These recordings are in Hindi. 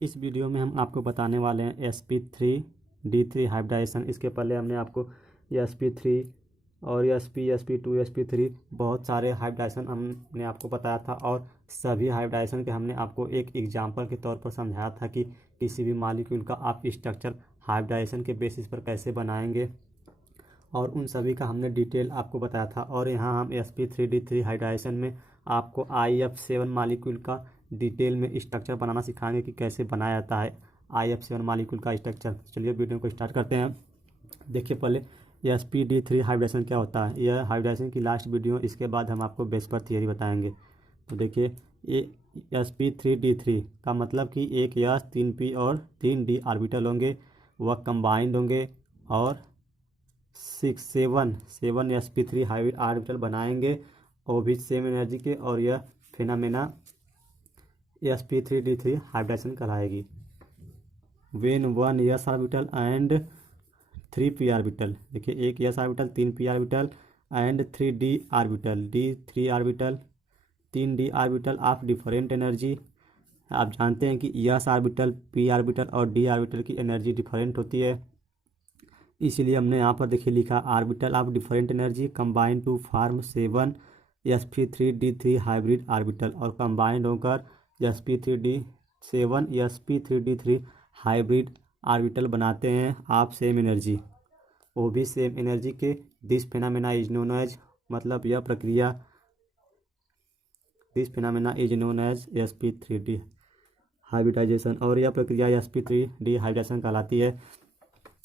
इस वीडियो में हम आपको बताने वाले हैं sp3d3 हाइब्रिडाइजेशन। इसके पहले हमने आपको sp3 और sp2 sp3 बहुत सारे हाइब्रिडाइजेशन हमने आपको बताया था, और सभी हाइब्रिडाइजेशन के हमने आपको एक एग्जांपल के तौर पर समझाया था कि किसी भी मॉलिक्यूल का आप स्ट्रक्चर हाइब्रिडाइजेशन के बेसिस पर कैसे बनाएंगे, और उन सभी का हमने डिटेल आपको बताया था। और यहाँ हम sp3d3 हाइब्रिडाइजेशन में आपको IF7 मॉलिक्यूल का डिटेल में स्ट्रक्चर बनाना सिखाएंगे कि कैसे बनाया जाता है IF7 मॉलिक्यूल का स्ट्रक्चर। चलिए वीडियो को स्टार्ट करते हैं। देखिए पहले sp3d3 हाइब्रिडेशन क्या होता है। यह हाइब्रिडेशन की लास्ट वीडियो, इसके बाद हम आपको बेस पर थियरी बताएंगे। तो देखिए ये sp3d3 का मतलब कि एक यस 3p और 3d ऑर्बिटल होंगे, वह कंबाइंड होंगे और 7 sp3 हाइब्रिड ऑर्बिटल बनाएंगे, वो भी सेम एनर्जी के, और यह फिनोमेना sp3d3 हाइब्रिडेशन कहलाएगी। When 1 s orbital and 3p orbital, देखिए एक s orbital 3p orbital and 3d orbital, d3 orbital 3d orbital of different energy. आप जानते हैं कि s ऑर्बिटल p ऑर्बिटल और d ऑर्बिटल की एनर्जी डिफरेंट होती है, इसीलिए हमने यहाँ पर देखिए लिखा orbital of different energy combined to form 7 sp3d3 hybrid orbital, और कंबाइंड होकर sp3d7 sp3d3 हाइब्रिड ऑर्बिटल बनाते हैं आप सेम एनर्जी, वो भी सेम एनर्जी के। This phenomena is known as, मतलब यह प्रक्रिया, this phenomena is known as sp3d hybridisation, और यह प्रक्रिया sp3d हाइब्रिडाइजेशन कहलाती है।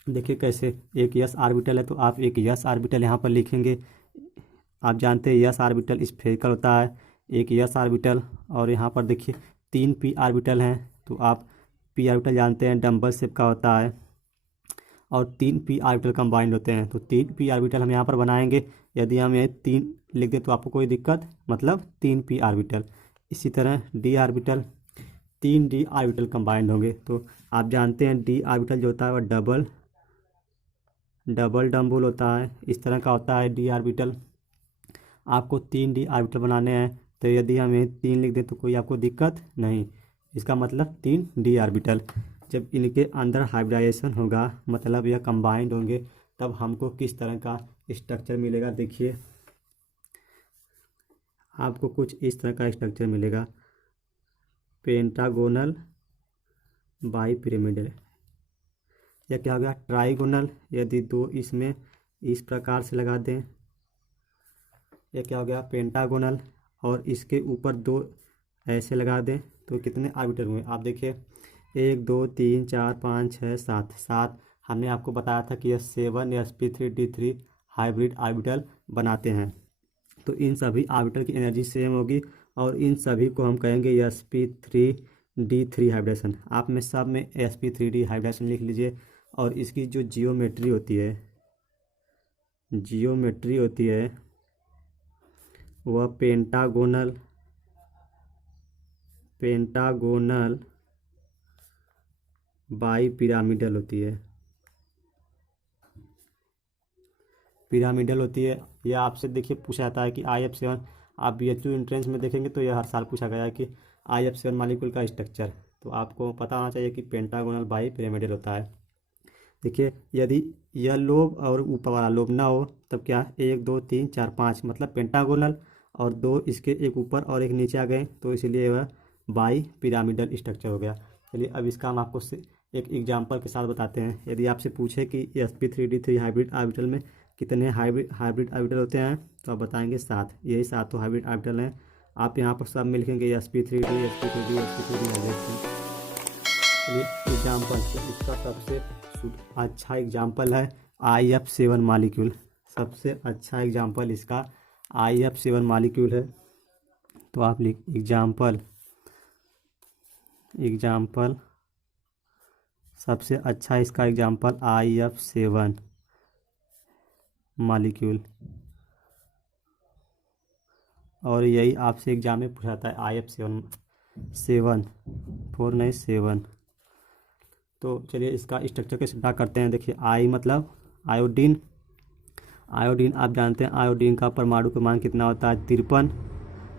देखिए कैसे, एक यस ऑर्बिटल है तो आप एक यस ऑर्बिटल यहाँ पर लिखेंगे। आप जानते हैं यस ऑर्बिटल स्फेरिकल होता है, एक यस ऑर्बिटल, और यहाँ पर देखिए 3p ऑर्बिटल हैं, तो आप p ऑर्बिटल जानते हैं डम्बल शेप का होता है, और 3p ऑर्बिटल कंबाइंड होते हैं, तो 3p ऑर्बिटल हम यहाँ पर बनाएंगे। यदि हम ये 3 लिख दें तो आपको कोई दिक्कत, मतलब 3p ऑर्बिटल। इसी तरह d orbital 3d orbital combined होंगे, तो आप जानते हैं d ऑर्बिटल जो होता है वह डबल डम्बल होता है, इस तरह का होता है d ऑर्बिटल। आपको 3d ऑर्बिटल बनाने हैं, तो यदि हम ये 3 लिख दें तो कोई आपको दिक्कत नहीं, इसका मतलब 3d ऑर्बिटल। जब इनके अंदर हाइब्रिडाइजेशन होगा, मतलब यह कंबाइंड होंगे, तब हमको किस तरह का स्ट्रक्चर मिलेगा। देखिए आपको कुछ इस तरह का स्ट्रक्चर मिलेगा, पेंटागोनल बाई पिरामिडल। या क्या हो गया, ट्राइगोनल, यदि 2 इसमें इस प्रकार से लगा दें, यह क्या हो गया, पेंटागोनल, और इसके ऊपर 2 ऐसे लगा दें, तो कितने ऑर्बिटल हुए आप देखिए, 1 2 3 4 5 6 7 हमने आपको बताया था कि यह 7 sp3d3 हाइब्रिड ऑर्बिटल बनाते हैं। तो इन सभी ऑर्बिटल की एनर्जी सेम होगी, और इन सभी को हम कहेंगे sp3d3 हाइब्रिडेशन। आप में सब में sp3d हाइब्रिडेशन लिख लीजिए, और इसकी जो जियोमेट्री होती है वह पेंटागोनल बाई पिरामिडल होती है, यह आपसे देखिए पूछा जाता है कि IF7, आप BHU एंट्रेंस में देखेंगे तो यह हर साल पूछा गया है कि IF7 मॉलिक्यूल का स्ट्रक्चर, तो आपको पता होना चाहिए कि पेंटागोनल बाई पिरामिडल होता है। देखिए यदि यह लोब और ऊपर वाला लोब ना हो, तब क्या, 1 2 3 4 5 मतलब पेंटागोनल, और 2 इसके एक ऊपर और एक नीचे आ गए, तो इसलिए वह बाई पिरामिडल स्ट्रक्चर हो गया। चलिए अब इसका हम आपको एक एग्जांपल के साथ बताते हैं। यदि आपसे पूछे कि sp3d3 हाइब्रिड ऑर्बिटल में कितने हाइब्रिड ऑर्बिटल होते हैं, तो आप बताएंगे 7, यही 7 हाइब्रिड ऑर्बिटल हैं। आप यहाँ पर सब में लिखेंगे sp3d sp3d। चलिए एग्जाम्पल, इसका सबसे अच्छा एग्जाम्पल है IF7 मॉलिक्यूल, सबसे अच्छा एग्जाम्पल इसका IF7 मॉलिक्यूल है। तो आप लिख एग्जाम्पल सबसे अच्छा इसका एग्जाम्पल IF7 मॉलिक्यूल, और यही आपसे एग्जाम में पूछा जाता है IF7 4 नहीं 7। तो चलिए इसका स्ट्रक्चर कैसे पता करते हैं। देखिए आई मतलब आयोडीन, आप जानते हैं आयोडीन का परमाणु क्रमांक कितना होता है, 53,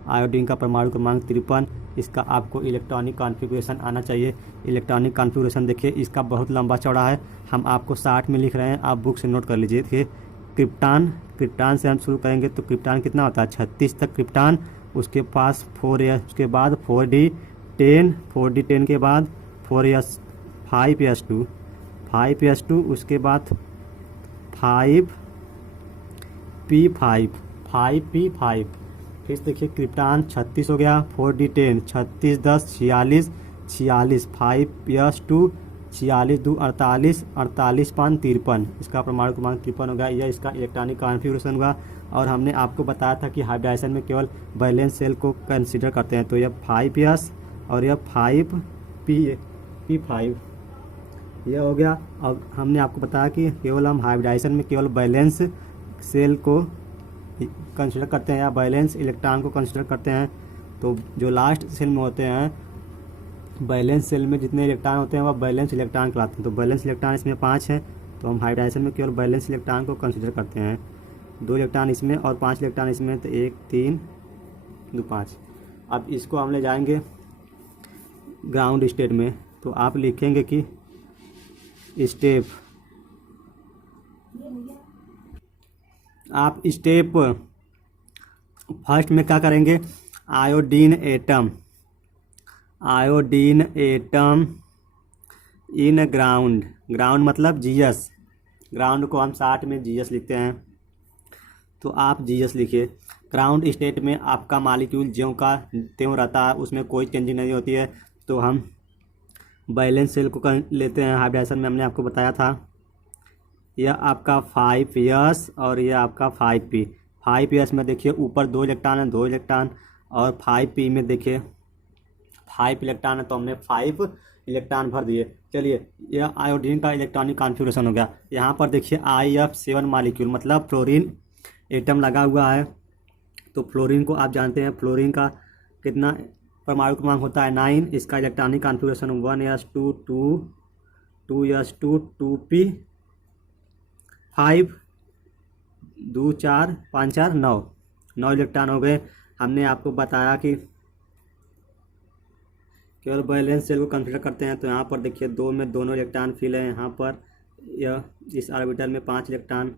आयोडीन का परमाणु क्रमांक 53। इसका आपको इलेक्ट्रॉनिक कॉन्फ़िगरेशन आना चाहिए। इलेक्ट्रॉनिक कॉन्फ़िगरेशन देखिए इसका बहुत लंबा चौड़ा है, हम आपको 60 में लिख रहे हैं, आप बुक से नोट कर लीजिए। देखिए क्रिप्टान से हम शुरू करेंगे तो क्रिप्टान कितना होता है 36 तक क्रिप्टान, उसके पास 4s, उसके बाद 4d10, 4d10 के बाद 4s 5s2, 5s2, उसके बाद 5p5, 5p5। फिर देखिए क्रिप्टान 36 हो गया, 4d10 36 10 46, 46 5s2 46 2 48, 48 5 53, इसका परमाणु क्रमांक 53 हो गया। यह इसका इलेक्ट्रॉनिक कॉन्फ़िगरेशन हुआ। और हमने आपको बताया था कि हाइब्रिडाइजेशन में केवल वैलेंस सेल को कंसीडर करते हैं, तो यह 5s और यह 5p5 यह हो गया। अब हमने आपको बताया कि केवल हम हाइब्रिडाइजेशन में केवल बैलेंस सेल को कंसीडर करते हैं या बैलेंस इलेक्ट्रॉन को कंसीडर करते हैं। तो जो लास्ट सेल में होते हैं, बैलेंस सेल में जितने इलेक्ट्रॉन होते हैं वह बैलेंस इलेक्ट्रॉन कहलाते हैं। तो बैलेंस इलेक्ट्रॉन इसमें 5 हैं, तो हम हाइब्रिडाइजेशन में केवल बैलेंस इलेक्ट्रॉन को कंसीडर करते हैं। 2 इलेक्ट्रॉन इसमें और 5 इलेक्ट्रॉन इसमें, तो 1 3 2 5। अब इसको हम ले जाएंगे ग्राउंड स्टेट में, तो आप लिखेंगे कि स्टेप, आप स्टेप फर्स्ट में क्या करेंगे, iodine atom in ground, ground मतलब जीएस, ग्राउंड को हम 60 में जीएस लिखते हैं, तो आप जीएस लिखिए। ग्राउंड स्टेट में आपका मालिक्यूल ज्यों का त्यों रहता है, उसमें कोई चेंजिंग नहीं होती है। तो हम बैलेंस सेल को लेते हैं, हाइब्रिडाइजेशन में हमने आपको बताया था। यह आपका 5s और यह आपका 5p। 5s में देखिए ऊपर 2 इलेक्ट्रॉन है, 2 इलेक्ट्रॉन, और 5p में देखिए 5 इलेक्ट्रॉन है, तो हमने 5 इलेक्ट्रॉन भर दिए। चलिए यह आयोडीन का इलेक्ट्रॉनिक कॉन्फ़िगरेशन हो गया। यहाँ पर देखिए IF7 मालिक्यूल मतलब फ्लोरीन एटम लगा हुआ है। तो फ्लोरीन को आप जानते हैं, फ्लोरीन का कितना परमाणु क्रमांक होता है 9। इसका electronic configuration 1s2 2s2 2p5 2 4 5 4 9 electron हो गए। हमने आपको बताया कि केवल बैलेंस सेल को कंसीडर करते हैं। तो यहाँ पर देखिए 2 में दोनों इलेक्ट्रॉन फिल है। यहाँ पर यह इस ऑर्बिटल में 5 इलेक्ट्रॉन,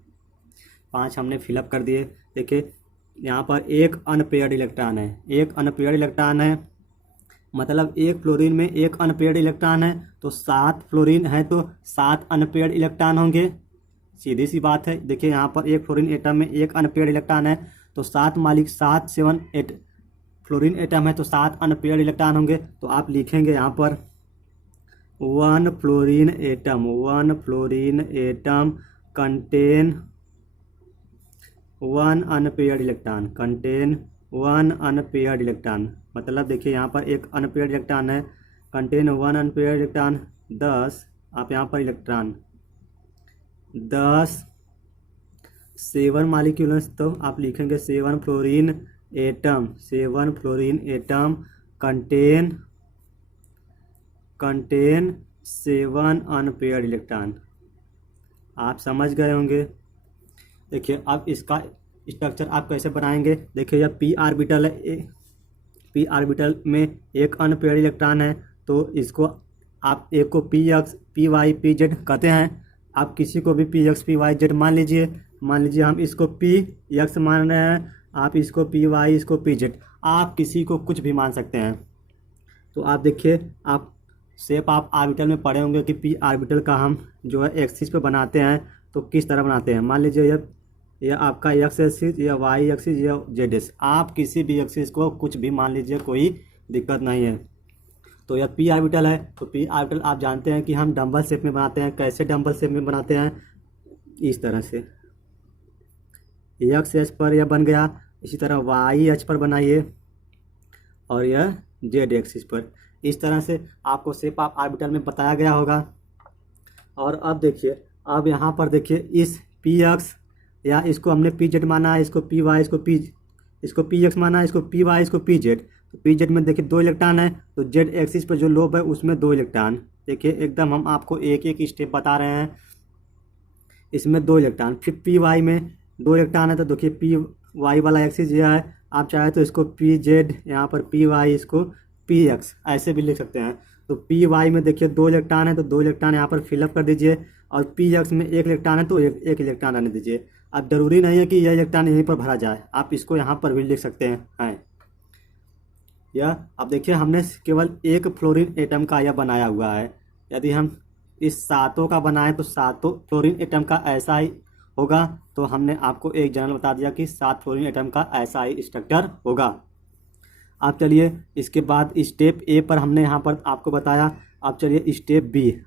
5 हमने फिलअप कर दिए। देखिए यहाँ पर एक अनपेयर्ड इलेक्ट्रॉन है, एक अनपेयर्ड इलेक्ट्रॉन है, मतलब एक फ्लोरीन में एक अनपेयर्ड इलेक्ट्रॉन है, तो 7 फ्लोरीन है तो 7 अनपेयर्ड इलेक्ट्रॉन होंगे, सीधी सी बात है। देखिए यहाँ पर एक फ्लोरीन एटम में एक अनपेयर्ड इलेक्ट्रॉन है, तो 7 7 8 फ्लोरीन एटम है तो 7 अनपेयर्ड इलेक्ट्रॉन होंगे। तो आप लिखेंगे यहाँ पर 1 fluorine atom contain 1 unpaired electron, मतलब देखिए यहाँ पर एक अनपेयर्ड इलेक्ट्रॉन है, कंटेन 1 अनपेयर्ड इलेक्ट्रॉन। 10 आप यहाँ पर इलेक्ट्रॉन 10 7 मालिक्यूल, तो आप लिखेंगे 7 fluorine atom contain 7 unpaired electron. आप समझ गए होंगे। देखिए अब इसका स्ट्रक्चर आप कैसे बनाएंगे। देखिए यह p ऑर्बिटल है, p ऑर्बिटल में एक अनपेयर्ड इलेक्ट्रॉन है, तो इसको आप एक को px py pz कहते हैं। आप किसी को भी px py z मान लीजिए हम इसको px मान रहे हैं, आप इसको py इसको pz, आप किसी को कुछ भी मान सकते हैं। तो आप देखिए आप शेप आप ऑर्बिटल में पढ़े होंगे कि p ऑर्बिटल का हम जो है एक्सिस पे बनाते हैं, तो किस तरह बनाते हैं। मान लीजिए यह आपका x एक्सिस, या y एक्सिस, या z एक्सिस, आप किसी भी एक्सिस को कुछ भी मान लीजिए, कोई दिक्कत नहीं है। तो यह p ऑर्बिटल है, तो p ऑर्बिटल आप जानते हैं कि हम डंबल शेप में बनाते हैं। कैसे डंबल शेप में बनाते हैं, इस तरह से x एच पर यह बन गया, इसी तरह y एच पर बनाइए, और यह z एक्सिस पर। इस तरह से आपको शेप ऑफ ऑर्बिटल में बताया गया होगा। और अब देखिए, अब यहाँ पर देखिए इस px, या इसको हमने pz माना है, इसको py इसको px माना है, इसको py इसको pz। तो pz में देखिए 2 इलेक्ट्रॉन है, तो z एक्सिस पर जो लोब है उसमें 2 इलेक्ट्रॉन। देखिए एकदम हम आपको एक एक स्टेप बता रहे हैं। इसमें 2 इलेक्ट्रॉन, फिर py में 2 इलेक्ट्रॉन है, तो देखिए वाई वाला एक्सिस यह है, आप चाहे तो इसको पी जेड, यहाँ पर पी वाई, इसको पी एक्स ऐसे भी लिख सकते हैं। तो पी वाई में देखिए 2 इलेक्ट्रॉन है तो 2 इलेक्ट्रॉन यहाँ पर फिलअप कर दीजिए, और पी एक्स में 1 इलेक्ट्रॉन है तो एक इलेक्ट्रॉन रहने दीजिए। अब जरूरी नहीं है कि यह इलेक्ट्रॉन यहीं पर भरा जाए, आप इसको यहाँ पर भी लिख सकते हैं। यह अब देखिए हमने केवल एक फ्लोरीन एटम का यह बनाया हुआ है। यदि हम इस सातों का बनाएं तो सातों फ्लोरीन एटम का ऐसा ही होगा। तो हमने आपको एक जनरल बता दिया कि 7 फ्लोरीन एटम का ऐसा ही स्ट्रक्चर होगा। अब चलिए इसके बाद स्टेप ए पर हमने यहाँ पर आपको बताया। अब चलिए स्टेप बी,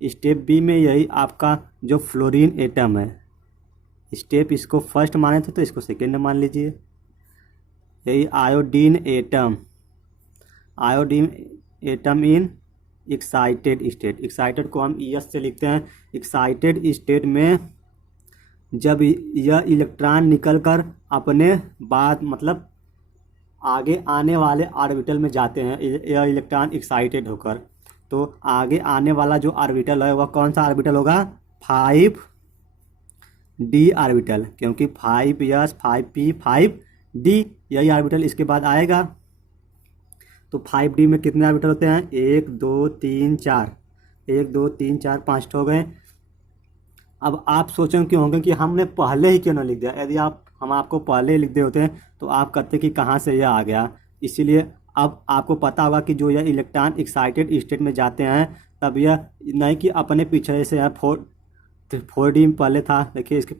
स्टेप बी में यही आपका जो फ्लोरीन एटम है, स्टेप इसको फर्स्ट माने थे तो इसको सेकेंड मान लीजिए। यही iodine atom in excited state, excited को हम ES से लिखते हैं। एक्साइटेड स्टेट में जब यह इलेक्ट्रॉन निकलकर अपने बाद मतलब आगे आने वाले ऑर्बिटल में जाते हैं, यह इलेक्ट्रॉन एक्साइटेड होकर, तो आगे आने वाला जो ऑर्बिटल है वह कौन सा ऑर्बिटल होगा? 5D ऑर्बिटल, क्योंकि 5s 5p 5D यही ऑर्बिटल इसके बाद आएगा। तो 5D में कितने ऑर्बिटल होते हैं? 1 2 3 4, 1 2 3 4 5 हो गए। अब आप सोचें क्यों होंगे कि हमने पहले ही क्यों ना लिख दिया। यदि हम आपको पहले ही लिख दे होते हैं तो आप कहते कि कहाँ से यह आ गया। इसीलिए अब आपको पता होगा कि जो यह इलेक्ट्रॉन एक्साइटेड स्टेट में जाते हैं तब यह नहीं कि अपने पीछे से है 4D में पहले था, देखिए इसके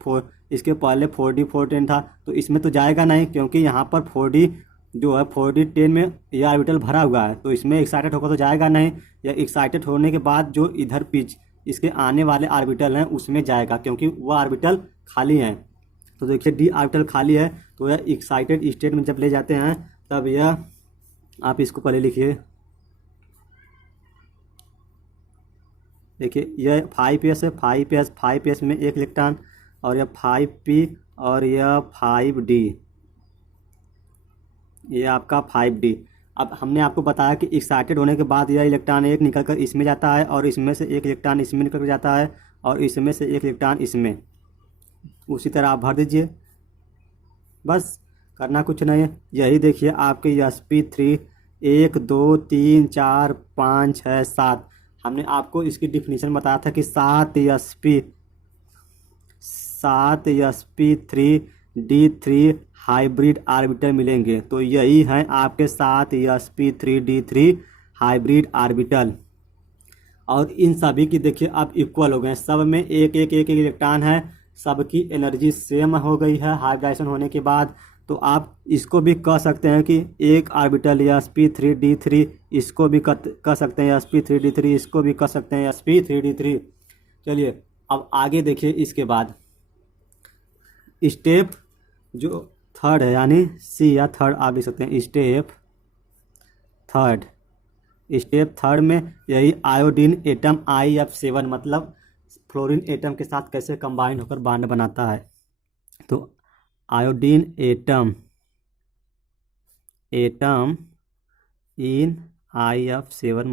पहले 4D 410 था, तो इसमें तो जाएगा नहीं, क्योंकि यहाँ पर 4D जो है 4D 10 में यह ऑर्बिटल भरा हुआ है, तो इसमें एक्साइटेड होकर तो जाएगा नहीं। यह एक्साइटेड होने के बाद जो इधर पीछे इसके आने वाले ऑर्बिटल हैं उसमें जाएगा, क्योंकि वह ऑर्बिटल खाली हैं। तो देखिए D ऑर्बिटल खाली है, तो यह एक्साइटेड स्टेट में जब ले जाते हैं तब यह, आप इसको पहले लिखिए, देखिए यह 5s है, 5s में 1 इलेक्ट्रॉन, और यह 5p और यह 5D, ये आपका 5D। अब हमने आपको बताया कि एक्साइटेड होने के बाद यह इलेक्ट्रॉन एक निकल कर इसमें जाता है, और इसमें से 1 इलेक्ट्रॉन इसमें निकल कर जाता है, और इसमें से 1 इलेक्ट्रॉन इसमें। उसी तरह आप भर दीजिए, बस करना कुछ नहीं है। यही देखिए आपके sp3 1 2 3 4 5 6 7, हमने आपको इसकी डिफिनीशन बताया था कि 7sp3d3 हाइब्रिड ऑर्बिटल मिलेंगे। तो यही हैं आपके 7sp3d3 हाइब्रिड ऑर्बिटल, और इन सभी की देखिए अब इक्वल हो गए, सब में एक इलेक्ट्रॉन है, सबकी एनर्जी सेम हो गई है हाइब्रिडाइजेशन होने के बाद। तो आप इसको भी कह सकते हैं कि एक ऑर्बिटल या sp3d3, इसको भी कह सकते हैं sp3d3, इसको भी कह सकते हैं sp3d3। चलिए अब आगे देखिए, इसके बाद स्टेप जो थर्ड है, यानी सी या थर्ड आप लिख सकते हैं, स्टेप थर्ड में यही आयोडीन एटम IF7 मतलब फ्लोरीन एटम के साथ कैसे कंबाइन होकर बॉन्ड बनाता है। तो iodine atom in IF7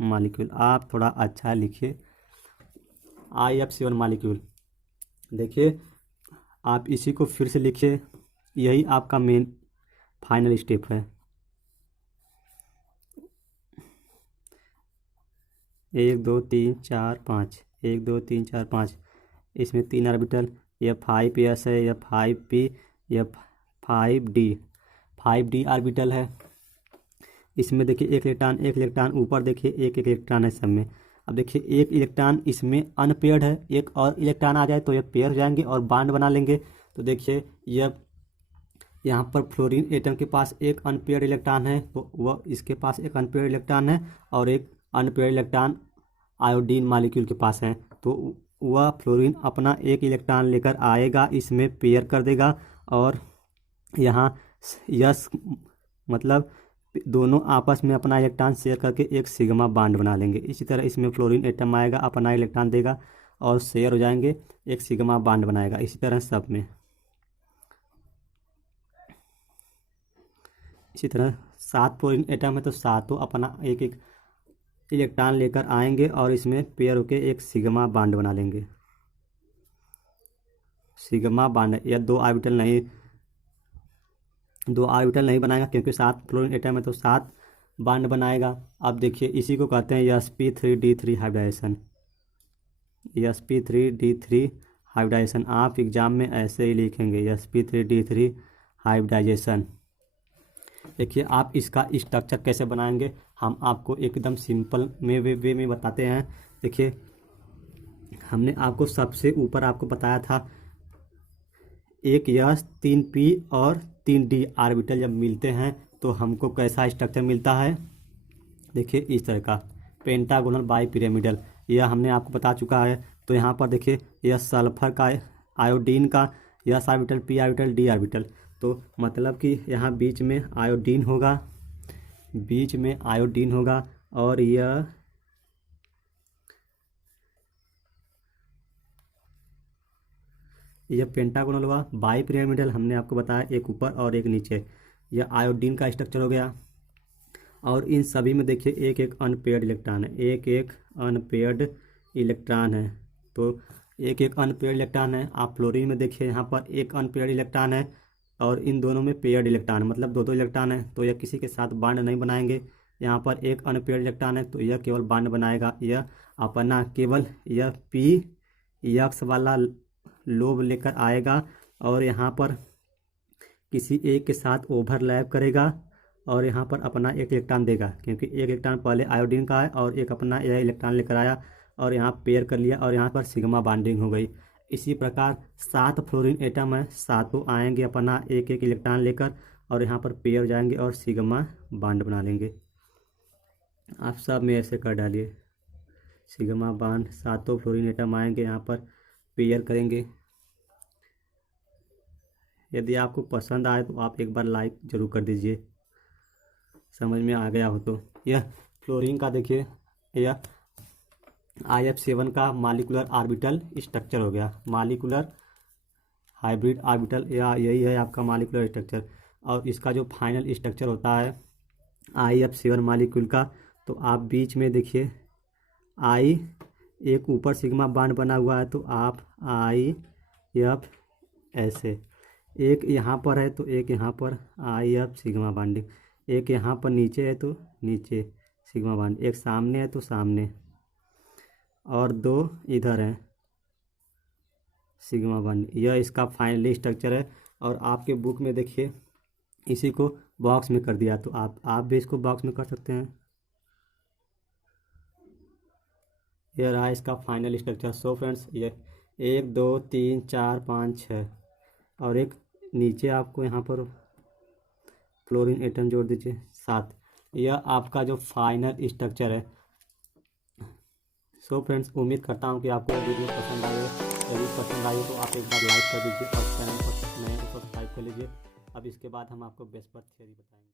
molecule, आप थोड़ा अच्छा लिखिए, IF7 मॉलिक्यूल। देखिए आप इसी को फिर से लिखिए, यही आपका मेन फाइनल स्टेप है। 1 2 3 4 5, 1 2 3 4 5, इसमें 3 ऑर्बिटल, यह 5s है, यह 5p, यह 5D ऑर्बिटल है। इसमें देखिए एक इलेक्ट्रॉन ऊपर देखिए एक इलेक्ट्रॉन है सब में। अब देखिए एक इलेक्ट्रॉन इसमें अनपेयर्ड है, एक और इलेक्ट्रॉन आ जाए तो ये पेयर हो जाएंगे और बॉन्ड बना लेंगे। तो देखिए यह यहाँ पर फ्लोरीन एटम के पास एक अनपेयर्ड इलेक्ट्रॉन है, तो वह इसके पास एक अनपेयर्ड इलेक्ट्रॉन है, और एक अनपेयर्ड इलेक्ट्रॉन आयोडीन मॉलिक्यूल के पास है। तो वह फ्लोरीन अपना एक इलेक्ट्रॉन लेकर आएगा, इसमें पेयर कर देगा, और यहाँ यस मतलब दोनों आपस में अपना इलेक्ट्रॉन शेयर करके एक सिग्मा बॉन्ड बना लेंगे। इसी तरह इसमें फ्लोरीन एटम आएगा, अपना इलेक्ट्रॉन देगा और शेयर हो जाएंगे, एक सिग्मा बॉन्ड बनाएगा। इसी तरह सब में इसी तरह 7 फ्लोरीन एटम है तो सातों अपना एक इलेक्ट्रॉन लेकर आएंगे और इसमें पेयर होके एक सिग्मा बॉन्ड बना लेंगे। सिग्मा बॉन्ड या दो ऑर्बिटल नहीं बनाएगा क्योंकि 7 फ्लोरीन एटम है तो 7 बॉन्ड बनाएगा। अब देखिए इसी को कहते हैं sp3d3 हाइब्रिडाइजेशन। sp3d3 हाइब्रिडाइजेशन आप एग्जाम में ऐसे ही लिखेंगे sp3d3 हाइब्रिडाइजेशन। देखिए आप इसका स्ट्रक्चर कैसे बनाएंगे हम आपको एकदम सिंपल वे में बताते हैं। देखिए हमने आपको सबसे ऊपर आपको बताया था एक S 3p और 3d ऑर्बिटल जब मिलते हैं तो हमको कैसा स्ट्रक्चर मिलता है। देखिए इस तरह का पेंटागोनल बाई पिरामिडल, यह हमने आपको बता चुका है। तो यहाँ पर देखिए यह सल्फर का आयोडीन का S orbital, p orbital, d orbital, तो मतलब कि यहाँ बीच में आयोडीन होगा और यह पेंटागोनल हुआ। बाई पिरामिडल हमने आपको बताया एक ऊपर और एक नीचे, यह आयोडीन का स्ट्रक्चर हो गया। और इन सभी में देखिए एक एक अनपेयर्ड इलेक्ट्रॉन है, एक एक अनपेयर्ड इलेक्ट्रॉन है। तो एक एक अनपेयर्ड इलेक्ट्रॉन है। आप फ्लोरीन में देखिए यहाँ पर एक अनपेयर्ड इलेक्ट्रॉन है और इन दोनों में पेयर्ड इलेक्ट्रॉन मतलब दो दो इलेक्ट्रॉन है, तो यह किसी के साथ बॉन्ड नहीं बनाएंगे। यहाँ पर एक अनपेयर्ड इलेक्ट्रॉन है तो यह केवल बॉन्ड बनाएगा, यह अपना केवल यह p यक्स वाला लोब लेकर आएगा और यहाँ पर किसी एक के साथ ओवरलैप करेगा और यहाँ पर अपना एक इलेक्ट्रॉन देगा, क्योंकि एक इलेक्ट्रॉन पहले आयोडीन का है और एक अपना यह इलेक्ट्रॉन लेकर आया और यहाँ पेयर कर लिया और यहाँ पर सिग्मा बॉन्डिंग हो गई। इसी प्रकार 7 फ्लोरीन एटम है, सातों आएंगे अपना एक एक इलेक्ट्रॉन लेकर और यहाँ पर पेयर जाएंगे और सिग्मा बॉन्ड बना लेंगे। आप सब में ऐसे कर डालिए सिग्मा बॉन्ड, सातों फ्लोरीन एटम आएंगे यहाँ पर पेयर करेंगे। यदि आपको पसंद आए तो आप एक बार लाइक ज़रूर कर दीजिए, समझ में आ गया हो तो। यह फ्लोरीन का देखिए यह IF7 का मॉलिक्यूलर ऑर्बिटल स्ट्रक्चर हो गया, मॉलिक्यूलर हाइब्रिड ऑर्बिटल, या यही है आपका मॉलिक्यूलर स्ट्रक्चर। और इसका जो फाइनल स्ट्रक्चर होता है IF7 मॉलिक्यूल का, तो आप बीच में देखिए एक ऊपर सिग्मा बॉन्ड बना हुआ है तो आप IF ऐसे, एक यहाँ पर है तो एक यहाँ पर IF सिग्मा बॉन्डिंग, एक यहाँ पर नीचे है तो नीचे सिग्मा बॉन्ड, एक सामने है तो सामने और दो इधर है सिग्मा बॉन्ड। यह इसका फाइनली स्ट्रक्चर है। और आपके बुक में देखिए इसी को बॉक्स में कर दिया, तो आप भी इसको बॉक्स में कर सकते हैं। यह रहा इसका फाइनल स्ट्रक्चर। सो फ्रेंड्स ये 1 2 3 4 5 6 और एक नीचे आपको यहाँ पर क्लोरीन एटम जोड़ दीजिए 7। यह आपका जो फाइनल स्ट्रक्चर है। सो फ्रेंड्स उम्मीद करता हूँ कि आपको वीडियो पसंद आए। यदि पसंद आई तो आप एक बार लाइक कर दीजिए और चैनल को नए सब्सक्राइब कर लीजिए। अब इसके बाद हम आपको बेस्ट पर थ्योरी बताएंगे।